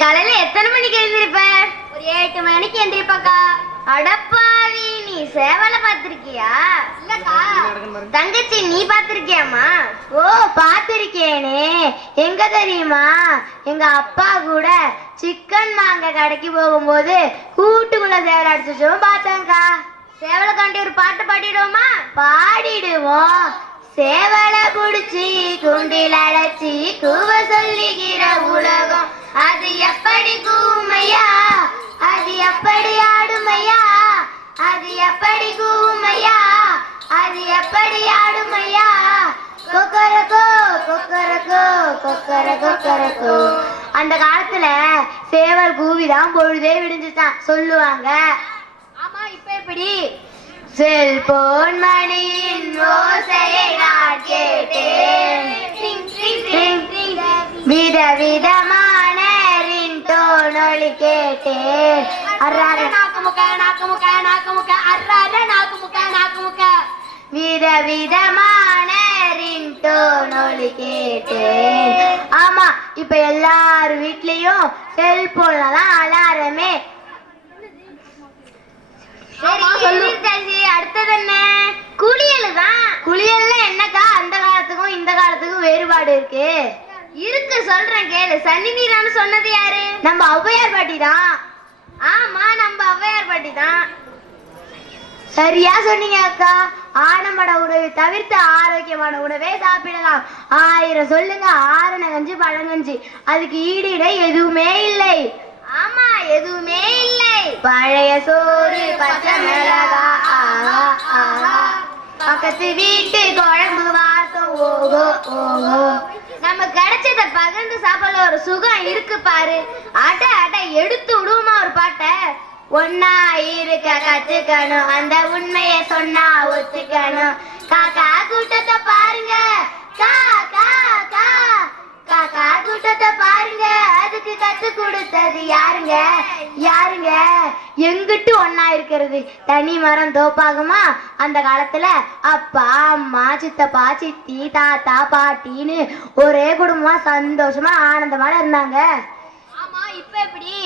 காலையில எத்தனை மணிக்கு எழுந்திருப்ப? ஒரு 8 மணிக்கு எழுந்திருப்பக்கா. அடப்பாவி, நீ சேவலை பாத்திருக்கியா? இல்லக்கா. தங்கச்சி நீ பாத்திருக்கியாமா? ஓ பாத்திருக்கேனே. எங்க தெரியுமா? எங்க அப்பா கூட சிக்கன் வாங்க கடைக்கு போகும்போது கூட்டுக்குள்ள சேவலை அடிச்சும் பார்த்தேன்க்கா. சேவலை காண்டி ஒரு பாட்டு பாடிடுவோமா? பாடிடுவோம். சேவலை புடிச்சி குண்டில் அடைச்சி கூவ சொல்லுகிற உலகம் அது எப்படி கூமையா, அது எப்படி ஆடுமையா, அது எப்படி கூமையா, அது எப்படி ஆடுமையா. கொக்கரக்கோ கொக்கரக்கோ கொக்கர கொக்கரக்கோ. அந்த காலத்துல சேவல் கூவிதான் பொழுதே விடிஞ்சுதான் சொல்லுவாங்க. ஆமா, இப்ப எப்படி செல்போன் மணியின் ஓசையை நான் கேட்டேன். விதவிதமான ரிங்டோன் ஒலி கேட்டேன். விதவிதமான ரிங்டோன் ஒலி கேட்டேன். ஆமா, இப்ப எல்லார் வீட்லயும் செல்போன்ல தான் அலாரமே. அடுத்தது என்ன? குளியல் தான். குளியல்ல என்னக்கா அந்த காலத்துக்கும் இந்த காலத்துக்கும் வேறுபாடு இருக்கு? இருக்கு, சொல்றேன் கேளு. சன்னி நீரான்னு சொன்னது யாரு? நம்ம ஔவையார் பாட்டி தான். ஆமா, நம்ம ஔவையார் பாட்டி தான். சரியா சொன்னீங்க அக்கா. ஆடம்பர உணவை தவிர்த்து ஆரோக்கியமான உணவே சாப்பிடலாம். 1000 சொல்லுங்க, ஆரண கஞ்சி பழங்கஞ்சி, அதுக்கு ஈடிட எதுவுமே இல்லை. ஆமா, எதுவுமே இல்லை. பழைய சோறு பச்சை மிளகா, பக்கத்து வீட்டு குழம்பு வாசம், ஓகோ ஓகோ. நம்ம கிடைச்சத பகிர்ந்து சாப்பிட ஒரு சுகம் இருக்கு பாரு. அட அட, எடுத்து விடுவோமா ஒரு பாட்டை? ஒன்னா இருக்க கத்துக்கணும், அந்த உண்மையை சொன்னா ஒத்துக்கணும். காக்கா கூட்டத்தை பாருங்க, காக்கா கா காக்கா கூட்டத்தை பாருங்க, அதுக்கு கத்து கொடுத்தது யாருங்க? யாருங்க? எங்கிட்டு ஒன்னா இருக்கிறது தனி மரம் தோப்பாகுமா? அந்த காலத்துல அப்பா அம்மா சித்தப்பா சித்தி தாத்தா பாட்டின்னு ஒரே குடும்பமா சந்தோஷமா ஆனந்தமா இருந்தாங்க. ஆமா, இப்ப எப்படி?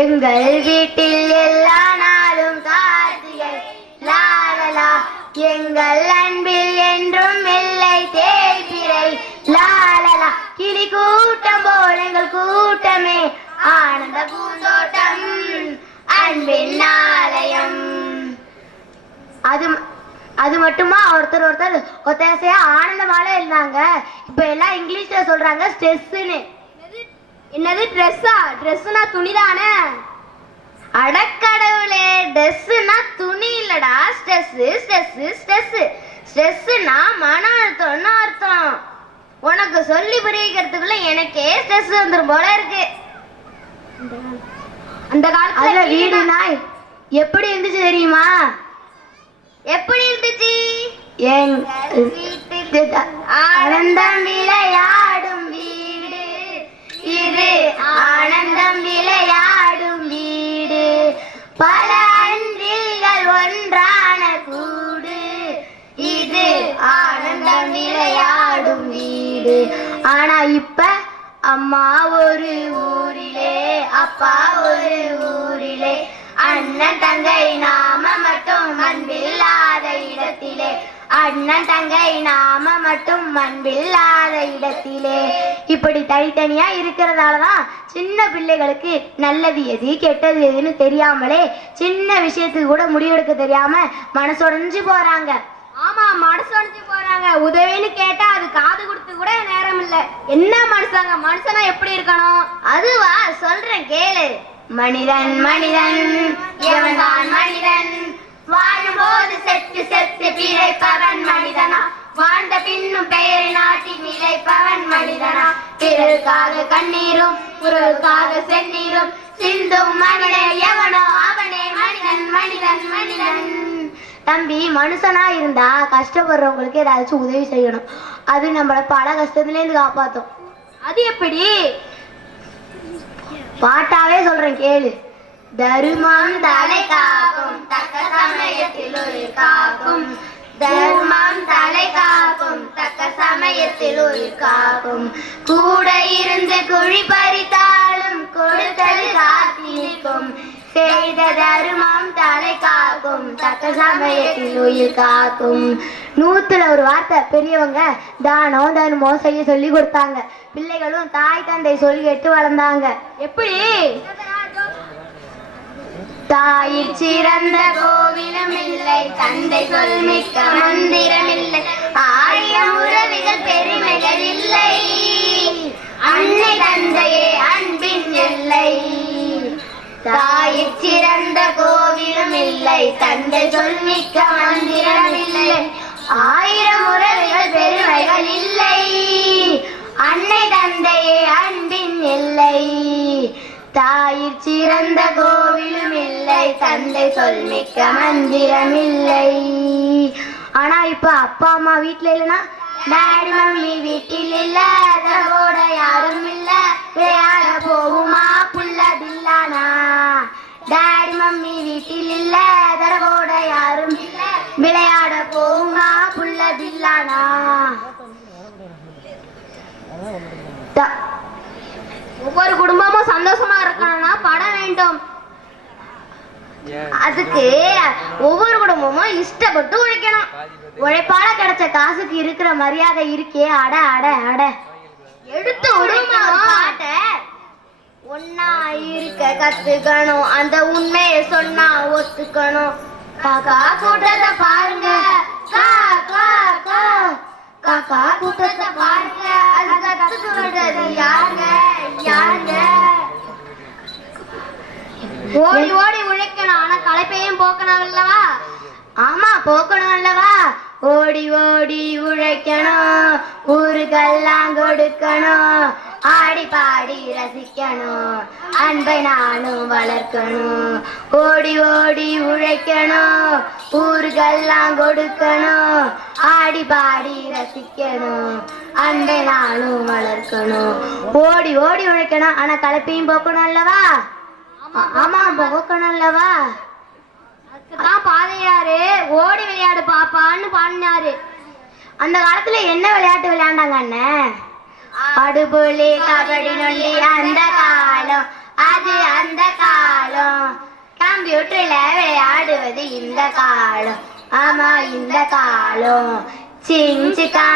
எங்கள் வீட்டில் எல்லா நாளும் கார்த்திகை, லாலலா, எங்கள் அன்பில் என்றும் இல்லை தேய்பிறை, லாலலா, கிளி கூட்டம் போல் எங்கள் கூட்டமே ஆனந்த பூந்தோட்டம், அன்பின் ஆலயம். அது மட்டுமா? ஒருத்தர் ஒத்தாசையா ஆனந்தமால இருந்தாங்க. இப்ப எல்லாம் இங்கிலீஷ்ல சொல்றாங்க ஸ்ட்ரெஸ்ன்னு. என்னது ட்ரெஸ்ஸா? ட்ரெஸ்னா துணிதானே? அடக்கடவுளே, ட்ரெஸ்னா துணி இல்லடா, ஸ்ட்ரெஸ் ஸ்ட்ரெஸ் ஸ்ட்ரெஸ். ஸ்ட்ரெஸ்னா மன அழுத்தம்னு அர்த்தம். உனக்கு சொல்லி புரிவிக்கிறதுக்குள்ள எனக்கே ஸ்ட்ரெஸ் வந்துரும் போல இருக்கு. அந்த காலத்துல வீடு நாய் எப்படி இருந்துச்சு தெரியுமா? எப்படி இருந்துச்சு? ஆனந்தம் விளையாடும் வீடு இது, ஆனந்தம் விளையாடும் வீடு, பல அன்பில்கள் ஒன்றான கூடு இது, ஆனந்தம் விளையாடும் வீடு. ஆனா இப்ப அம்மா ஒரு ஊரிலே, அப்பா ஒரு ஊரிலே, அண்ணன் தங்கை நாம மட்டும் அன்பில்லாத இடத்திலே, அண்ணன் தங்கை நாம மட்டும் அன்பில்லாத இடத்திலே. இப்படி தனித்தனியா இருக்கிறதாலதான் சின்ன பிள்ளைகளுக்கு நல்லது எது கெட்டது எதுன்னு தெரியாமலே, சின்ன விஷயத்துக்கு கூட முடிவெடுக்க தெரியாம மனசுடைஞ்சு போறாங்க. ஆமா, மனசுடைஞ்சு போறாங்க. உதவின்னு கேட்டா அது காது கொடுத்து கூட நேரம் இல்ல. என்ன மனுஷங்க? மனுஷனா எப்படி இருக்கணும்? அதுவா, சொல்றேன் கேளு. மனிதன் மனிதன் எவன்தான் மனிதன், வாழும்போது செத்து செத்து பிழைப்பவன் மனிதனா, வாழ்ந்த பின்னும் பெயரை நாட்டி நிலைப்பவன் மனிதனா, பிறருக்காக கண்ணீரும் பிறருக்காக செந்நீரும் சிந்தும் மனிதன் எவனோ அவனே மனிதன் மனிதன் மனிதன். தம்பி, மனுஷனா இருந்தா கஷ்டப்படுறவங்களுக்கு ஏதாச்சும் உதவி செய்யணும். அது நம்மளை பல கஷ்டத்துல இருந்து காப்பாத்தும். அது எப்படி? பாட்டாவே சொல்றேன் கேளு. தர்மம் தலை காக்கும், தக்க சமயத்தில் ஒரு காக்கும், தர்மம் தலை காக்கும், தக்க சமயத்தில் ஒரு காக்கும், கூட இருந்து குழி பறித்தாலும் கொடுத்தது காத்தி நிற்கும், செய்த தர்மம் தலை காக்கும், தக்க சமயத்தில் உயிர் காக்கும். 100ல ஒரு வார்த்தை பெரியவங்க தானம் தர்மம் செய்ய சொல்லி கொடுத்தாங்க. பிள்ளைகளும் தாய் தந்தை சொல்லி கேட்டு வளர்ந்தாங்க. எப்படி? தாயிற் சிறந்த கோவிலும் இல்லை, தந்தை சொல் மிக்க மந்திரம் இல்லை, 1000 உறவுகள் பெருமைகள் இல்லை, அன்னை தந்தையே அன்பின் எல்லை. தாயிற் சிறந்த கோவிலும் இல்லை, தந்தை சொல் மிக்க மந்திரம் இல்லை, 1000 உறவுகள் பெருமைகள் இல்லை, அன்னை தந்தையே அன்பின் எல்லை. தாயிற் சிறந்த கோவிலும் இல்லை, தந்தை சொல்மிக்க மந்திரம் இல்லை. ஆனா இப்ப அப்பா அம்மா வீட்டுல இல்லைன்னா டாடி மம்மி வீட்டில் இல்ல, அதோட யாரும் இல்ல, விளையாட போகுமா புள்ள தில்லானா. டாடி மம்மி வீட்டில் இல்ல, அதோட யாரும் இல்ல, விளையாட போகுமா புள்ள தில்லானா. ஒவ்வொரு குடும்பமும் சந்தோஷமா இருக்கணும்னா பணம் வேண்டும். அதுக்கு ஒவ்வொரு குடும்பமும் இஷ்டப்பட்டு உழைக்கணும். உழைப்பால கிடைச்ச காசுக்கு இருக்கிற மரியாதை இருக்கே, அட அட அட. எடுத்து பாட்ட ஒன்னா இருக்க கத்துக்கணும், அந்த உண்மையை சொன்னா ஒத்துக்கணும். காக்கா கூட்டத்தை பாருங்க, காக்கா காக்கா கூட்டத்தை பாருங்க, அது கத்துக்கிறது யாருங்க யாருங்க. ஓடி ஓடி உழைக்கணும், ஆனா களைப்பையும் போக்கணும் அல்லவா. ஆமா போக்கணும் அல்லவா. ஓடி ஓடி உழைக்கணும், ஊருக்கெல்லாம் கொடுக்கணும், ஆடி பாடி ரசிக்கணும், அன்பை நானும் வளர்க்கணும். ஓடி ஓடி உழைக்கணும், ஊருக்கெல்லாம் கொடுக்கணும், ஆடி பாடி ரசிக்கணும், அன்பை நானும் வளர்க்கணும். ஓடி ஓடி உழைக்கணும், ஆனா களைப்பையும் போக்கணும் அல்லவா. ஆமா போக்கணும் அல்லவா. அதுக்குதான் பாதையாரு ஓடி விளையாடு பாப்பான்னு பாடினாரு. அந்த காலத்துல என்ன விளையாட்டு விளையாண்டாங்க அண்ணன்? படுபுலி கபடி நொண்டி அந்த காலம், அது அந்த காலம். கம்ப்யூட்டர்ல விளையாடுவது இந்த காலம், ஆமா இந்த காலம். சிங் சிக்கா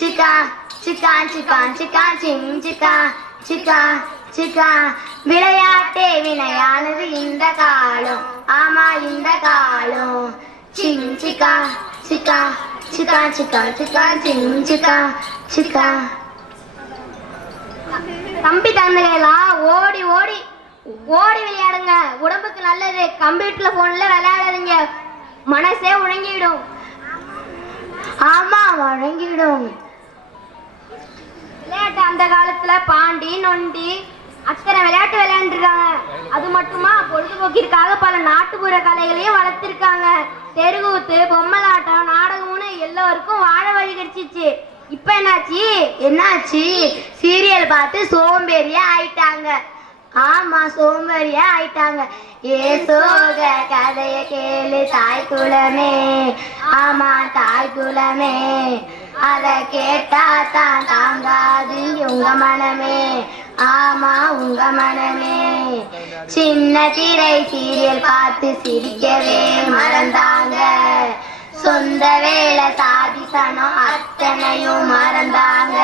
சிக்கா சிக்கா சிக்கா சிக்கா சிங் சிக்கா சிக்கா சிக்கா. விளையாட்டே வினையானது இந்த காலம், ஆமா இந்த காலம். சிங் சிக்கா சிக்கா சிக்கா சிக்கா சிக்கா சிங் சிக்கா சிக்கா. தம்பி தந்தைகளா ஓடி ஓடி ஓடி விளையாடுங்க, உடம்புக்கு நல்லது. கம்ப்யூட்டர்ல போன்ல விளையாடாதீங்க, மனசே உணங்கிடும். ஆமா உணங்கிடும். விளையாட்டு அந்த காலத்துல பாண்டி நொண்டி அத்தனை விளையாட்டு விளையாண்டுருக்காங்க. அது மட்டுமா பொழுதுபோக்கிற்காக பல நாட்டுப்புற கலைகளையும் வளர்த்திருக்காங்க. தெருக்கூத்து, பொம்மலாட்டம், நாடகம்னு எல்லோருக்கும் வாழ வழி கிடைச்சிச்சு. இப்ப என்னாச்சு? சீரியல் பார்த்து சோம்பேறியா ஆயிட்டாங்க. ஆமா சோம்பேறியா ஆயிட்டாங்க. ஏசோக கதைய கேளு தாய் குலமே, ஆமா தாய் குலமே. அத கேட்டா தான் தாங்காது உங்க மனமே, ஆமா உங்க மனமே. சின்ன திரை சீரியல் பார்த்து சிரிக்கவே மறந்தாங்க, சொந்த வேலை சாதிசனம் அத்தனையும் மறந்தாங்க.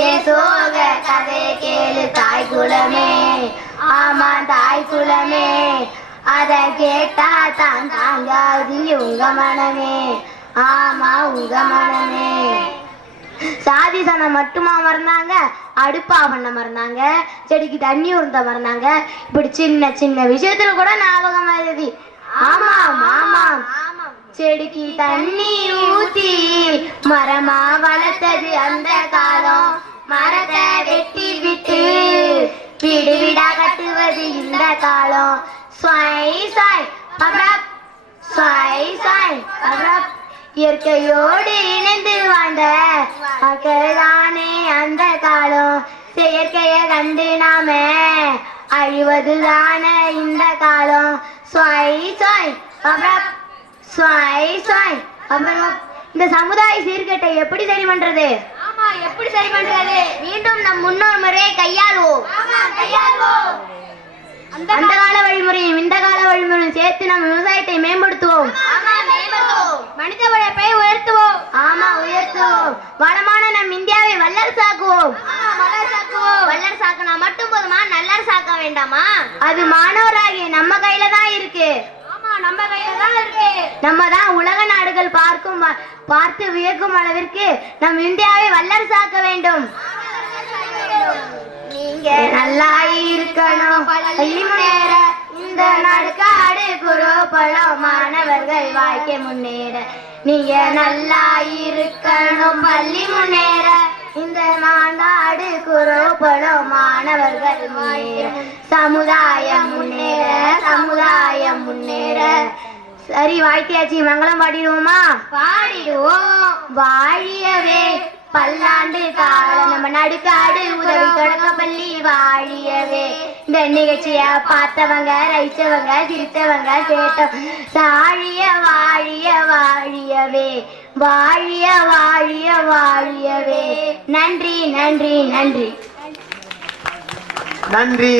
ஏசோக கதைய கேளு தாய் குலமே, ஆமா தாய் குலமே. அத கேட்டா தான் தாங்காது உங்க மனமே, ஆமா உங்க மனமே. சாதிசனம் மட்டுமா மறந்தாங்க, அடுப்பா பண்ண மறந்தாங்க, செடிக்கு தண்ணி உருந்த மறந்தாங்க. இப்படி சின்ன சின்ன விஷயத்துல கூட ஞாபகம் வருது. ஆமா ஆமா. செடிக்கு தண்ணி ஊத்தி மரமா வளர்த்தது அந்த காலம், மரத்தை வெட்டி விட்டு வீடு வீடா கட்டுவது இந்த காலம். ஸ்வாய் சாய் அப்ரப் ஸ்வாய் சாய் அப்ரப். இயற்கையோடு இணைந்து வாழ்ந்த மக்கள்தானே அந்த காலம். செயற்கையை கண்டு நாம அழிவதுதானே இந்த காலம். ஸ்வாய் சாய் அப்ரப் ஸ்வாய் சாய் அப்ரப். இந்த சமுதாய சீர்கேட்டை எப்படி சரி பண்றது? ஆமா எப்படி சரி பண்றது? மீண்டும் நம் முன்னோர் முறையை கையாளுவோம். அந்த கால வழிமுறையும் இந்த கால வழிமுறையும் சேர்த்து நம்ம விவசாயத்தை மேம்படுத்துவோம். மனித உழைப்பை உயர்த்துவோம். ஆமா உயர்த்துவோம். வளமான நம் இந்தியாவை வல்லரசாக்குவோம். வல்லரசாக்குனா மட்டும் போதுமா, நல்லரசாக்க வேண்டாமா? அது மாணவராகிய நம்ம கையில தான் இருக்கு. ஆமா நம்ம கையில தான் இருக்கு. நம்ம தான் உலக நாடுகள் பார்த்து வியக்கும் அளவிற்கு நம் இந்தியாவை வல்லரசாக்க வேண்டும். நீங்க நல்லா இருக்கணும், பள்ளி முன்னேற இந்த நாடு காடு குரோபலம், மாணவர்கள் வாழ்க்கை முன்னேற. நீங்க நல்லா இருக்கணும், பள்ளி முன்னேற இந்த மாநாடு குரோபலம் மாணவர்கள் முன்னேற சமுதாயம் முன்னேற சமுதாயம் முன்னேற. சரி வாய்த்தியாச்சி, மங்களம் பாடிடுவோமா? பாடிடுவோம். வாழியவே பல்லாண்டு காலம் நம்ம நடுக்காடு உதவி தொடக்க பள்ளி வாழியவே. இந்த நிகழ்ச்சிய பார்த்தவங்க, ரசிச்சவங்க, சிரித்தவங்க, கேட்டோம். வாழிய வாழிய வாழியவே, வாழிய வாழிய வாழியவே. நன்றி நன்றி நன்றி நன்றி நன்றி.